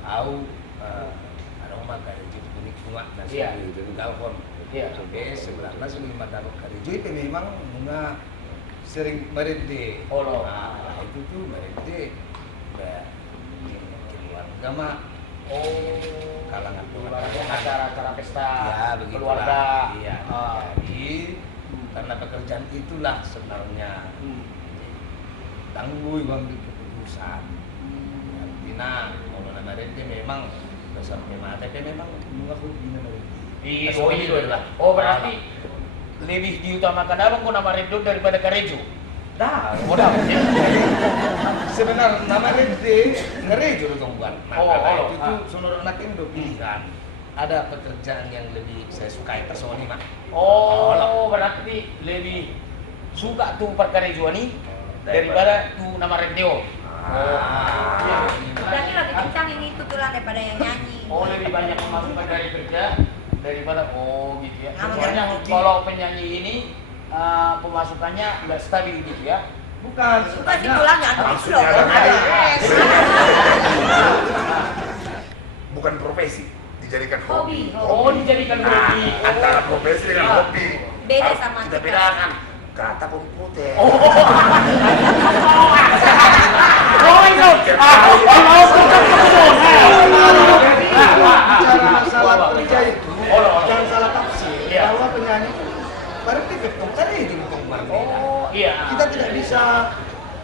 ada orang dari jenis kuat nasi jadi telepon. Oke, sebenarnya sebelum dapat kerja itu memang bunga sering berhenti. Itu tuh berhenti keluarga mah. Kalangan acara pesta begitu keluarga. Iya. Jadi karena pekerjaan itulah sebenarnya tangguh bang di keputusan. Tina, kalau nama dia memang besar memang bunga putihnya berarti lebih diutamakan abang kok nama Redon daripada Karejo. Sebenarnya nama Redde Karejo dong bukan. Itu tuh sonor anak ini udah pilihan. Ada pekerjaan yang lebih saya sukai personally mak. Berarti lebih suka tuh perkarejuan ini daripada tuh nama Redeo. Berarti lebih kencang ini tutulan daripada yang nyanyi. Lebih banyak pemasukan dari kerja daripada gitu ya. Nah, Soalnya kalau penyanyi ini pemasukannya nggak stabil gitu ya. Bukan. Suka sih tulangnya Maksudnya bukan profesi, dijadikan hobi. Dijadikan hobi. Antara profesi dengan hobi Beda harus sama kita kita. bedakan. Kata komputer. Bicara masalah kerja itu, jangan salah tafsir. Iya. Bahwa penyanyi itu berarti betul tadi itu berbeda. Iya. Kita tidak bisa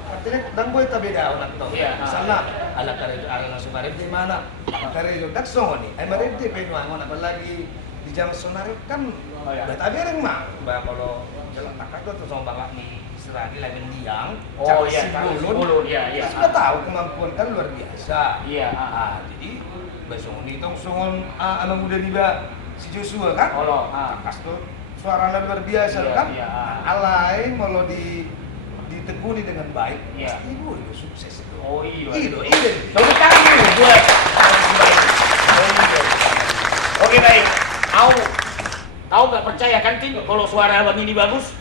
artinya dan boy tak beda orang tahu. Iya. Misalnya ala karya ala langsung di mana? Karya itu tak song ni. Ay mariti penuangon apalagi di jam sonar kan. iya. Dah tabi orang mah. Bah kalau jalan takak tu song bangak ni seragi lain mendiang. Oh iya, Bulun. Iya. Sudah tahu kemampuan kan luar biasa. Iya. Jadi besok ini tong songon anak muda niba si Joshua kan? Olo. Kas tuh suaranya luar biasa Iya, kan? iya. Alai kalau ditekuni dengan baik, Iya. pasti ibu itu sukses itu. Oh iya. Ido, ide. Tepuk tangan dulu buat. Oke baik. Tahu nggak percaya kan Tin kalau suara abang ini bagus?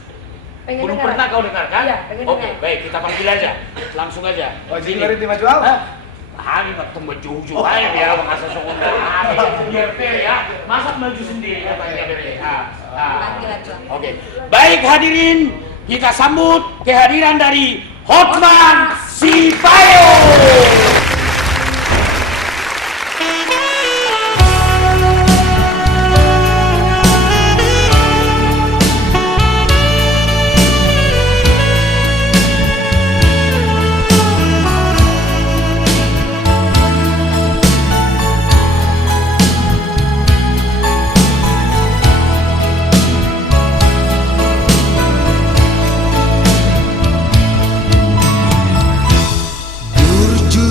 Pengen Belum dengar. pernah kau dengar kan? Iya, pengen Oke, dengar. baik kita panggil aja. Langsung aja. Oh, jadi Sini. mari di maju awal. Hah? Hari nggak temu jauh-jauh aja biar masa sokunda. Biar fair ya. Masa maju sendiri katanya bete. Panggil aja. Oke. Baik hadirin, kita sambut kehadiran dari Hotman Sipayo. Burju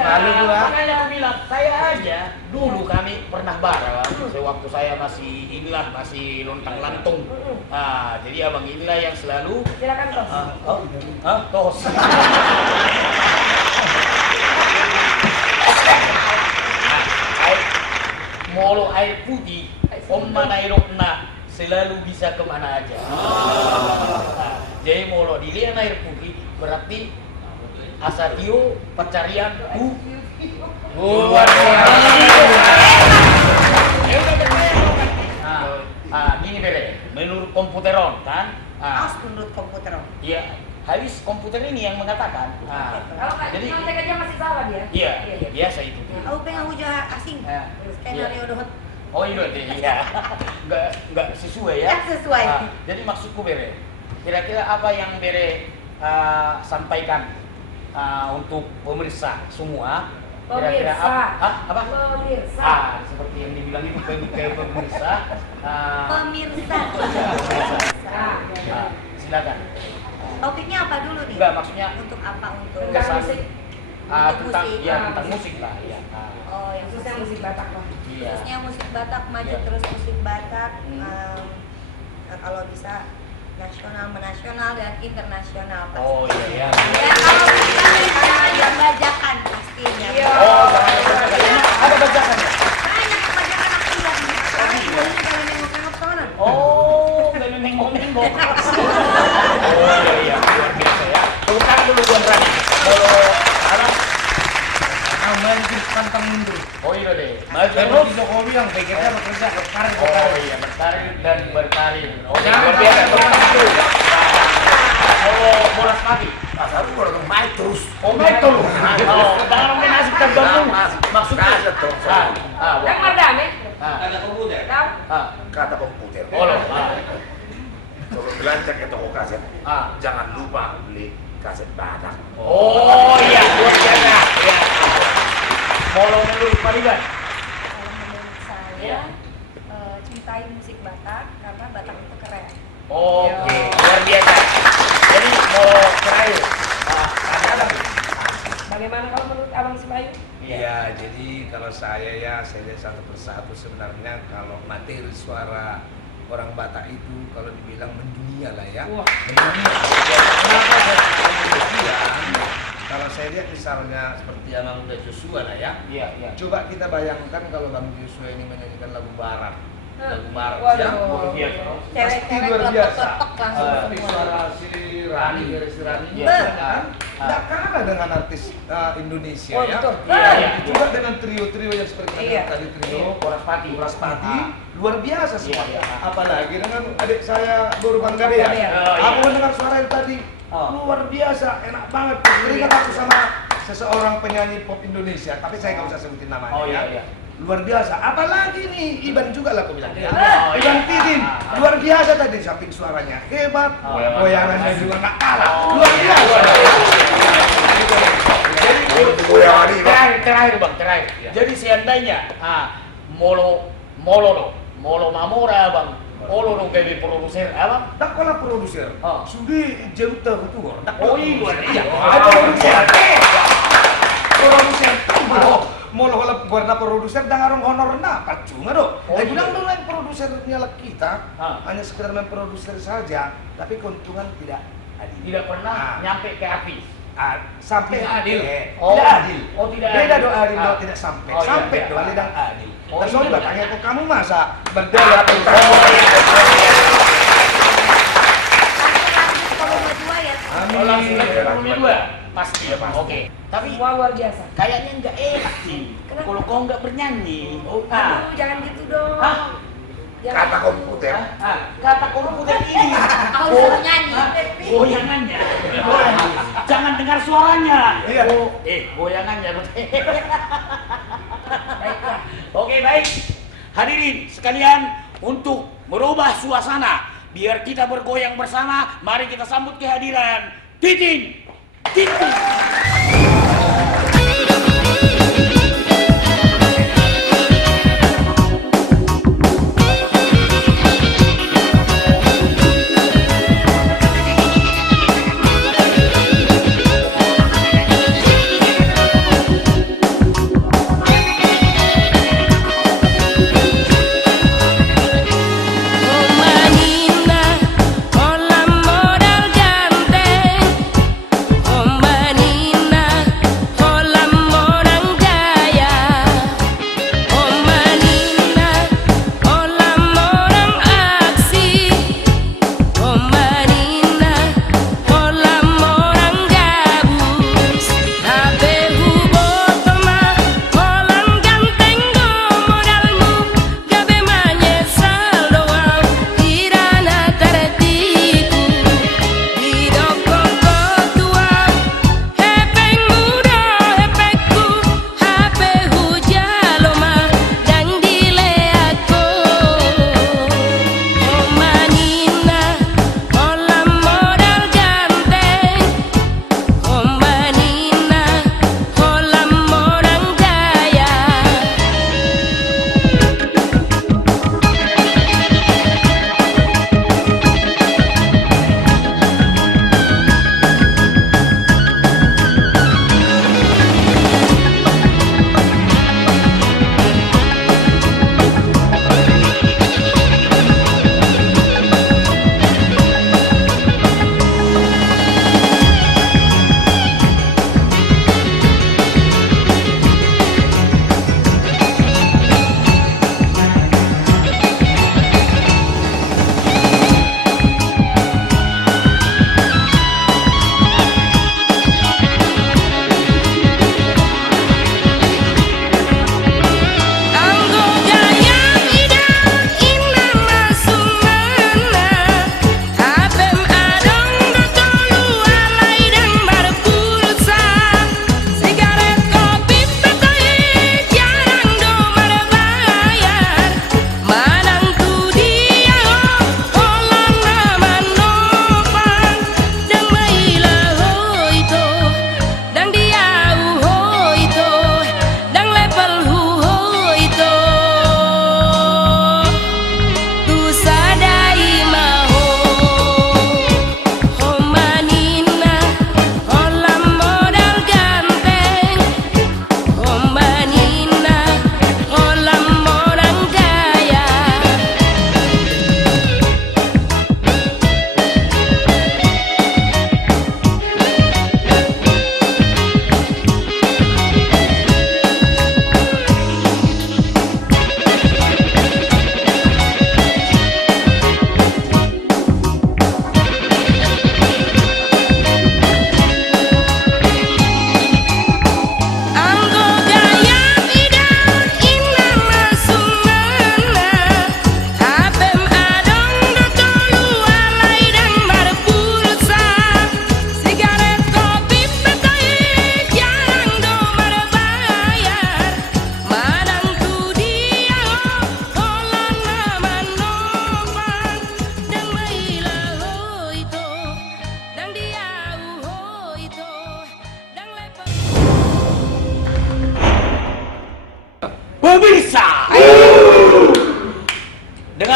Iya. Lalu gua Makanya aku bilang, saya aja dulu kami pernah bareng sewaktu saya masih inilah masih lontang-lantung. Jadi abang inilah yang selalu Silakan tos. tos. Molo air putih, Manairokna selalu bisa kemana aja. Jadi molo dilihat air putih berarti asatio pencarian luar gini bere, menurut komputeron kan? Aus menurut komputer. Iya, habis komputer ini yang mengatakan. Kalau nggak Jadi nyontek aja masih salah dia. iya, biasa itu. Aku pengen uja asing. Skenario dohot. Oh iya, nggak sesuai ya? Nggak sesuai. Jadi maksudku bere, kira-kira apa yang bere sampaikan untuk pemirsa semua? Kira-kira apa? Pemirsa. Seperti yang dibilang itu pemirsa. Pemirsa. Silakan. Topiknya apa dulu nih? Enggak, maksudnya Untuk apa? Untuk Tentang musik. tentang musik. tentang musik lah ya. Oh, yang Khususnya musik Batak lah. Iya. khususnya musik Batak, maju Iya. terus musik Batak. Hmm. Kalau bisa nasional, menasional dan internasional pasti. Oh iya. Ya kalau bisa yang bajakan pastinya. Iya. Oh, ada bajakan. Banyak bajakan aku lihat di sekarang ini kalau nengok-nengok kanan. Oh, dari nengok-nengok. Oh iya, luar biasa ya. Tepuk tangan dulu Tuan Rani. Kalau apa? aman terus pantang mundur. Oh iya deh. Seperti Terus. Jokowi yang pikirnya bekerja berkarir. Oh iya, berkarir dan berkarir. Oh, Jangan luar biasa. sampai Tepuk tangan dulu. Oh, bolas mati. Aku kalau main terus. Oh, betul. Oh, jangan main asik dan bandung. Maksudnya. Kaset dong. Yang Mardame. Ada komputer. Tahu? Kata komputer. Oh, loh. Kalau belanja ke toko kaset, Ah. jangan lupa beli kaset Batak. Oh iya, luar biasa. Iya. Molo menurut Pariban. Kalau menurut saya Iya. cintai musik Batak karena Batak itu keren. Oke, luar biasa. Jadi mau terakhir. Ada Bagaimana kalau menurut Abang Sibayu? Iya, jadi kalau saya lihat satu persatu sebenarnya kalau materi suara orang Batak itu kalau dibilang mendunia lah ya. Wah. Mendunia. Kenapa saya katakan mendunia? Kalau saya lihat misalnya seperti Abang Uda Joshua lah ya. Iya. Coba kita bayangkan kalau Bang Joshua ini menyanyikan lagu barat. Lagu barat Waduh. ya. Luar biasa. Cewek-cewek luar biasa. lepak-lepak langsung Tapi semua. suara si Rani, si Rani Iya. kan nggak kalah dengan artis Indonesia Oh, ya. betul. Iya. Juga dengan trio-trio yang seperti Iya. tadi trio Boras Pati. Boras Pati, luar biasa semua. Iya. Apalagi dengan adik saya Baru Bang Gade ya. Gade. Oh, iya. Aku mendengar suara itu tadi luar biasa, enak banget. Teringat aku sama seseorang penyanyi pop Indonesia, tapi saya nggak usah sebutin namanya Oh ya. iya. Luar biasa. Apalagi nih Iban juga lah aku bilang ya. Oh, iya. Iban Tidin, luar biasa tadi samping suaranya hebat, Oh, goyangannya juga nggak kalah, Oh, luar iya. biasa. Terakhir Bang, terakhir. Iya. Jadi seandainya Molo Mamora Bang. Olo no kayak produser Abang. Tak kola produser, Oh. sudah jauh betul. Oh iya. Iya, ada produser. Produser, mau lo buat produser dengan honor na, percuma dong. Oh, Saya iya. bilang dulu yang produsernya lah kita Ah. hanya sekedar main produser saja, tapi keuntungan tidak adil. Tidak pernah nyampe ke api. Sampai Tidak adil. Oh. Tidak adil. Oh, tidak Beda adil. doa adil Ah. tidak sampai. Oh, iya, Sampai iya. doa tidak adil. Oh, Dan soalnya iya. bertanya kok kamu masa berdaya Volume 2 ya. Oh, langsung lagi ke volume 2. Pasti ya Bang. Oke. Tapi Semua luar biasa. kayaknya nggak enak sih. Kenapa? Kalau kau nggak bernyanyi. Aduh, jangan gitu dong. Jangan. Kata komputer. Kata komputer ini. Aku suruh nyanyi. Goyangannya. Jangan dengar suaranya. Iya. Goyangannya. Baiklah. Oke, baik. Hadirin sekalian, untuk merubah suasana biar kita bergoyang bersama, mari kita sambut kehadiran Titin.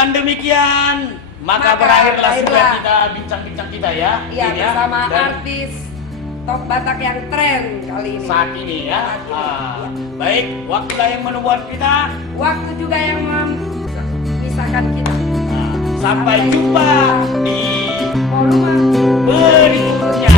Dengan demikian maka berakhirlah sudah berakhirlah. kita bincang-bincang kita ya. Iya, Ini bersama Dan artis top Batak yang tren kali ini. saat ini ya. Saat ini, iya. Baik, waktulah yang membuat kita. Waktu juga yang memisahkan kita. Sampai jumpa di Volume berikutnya.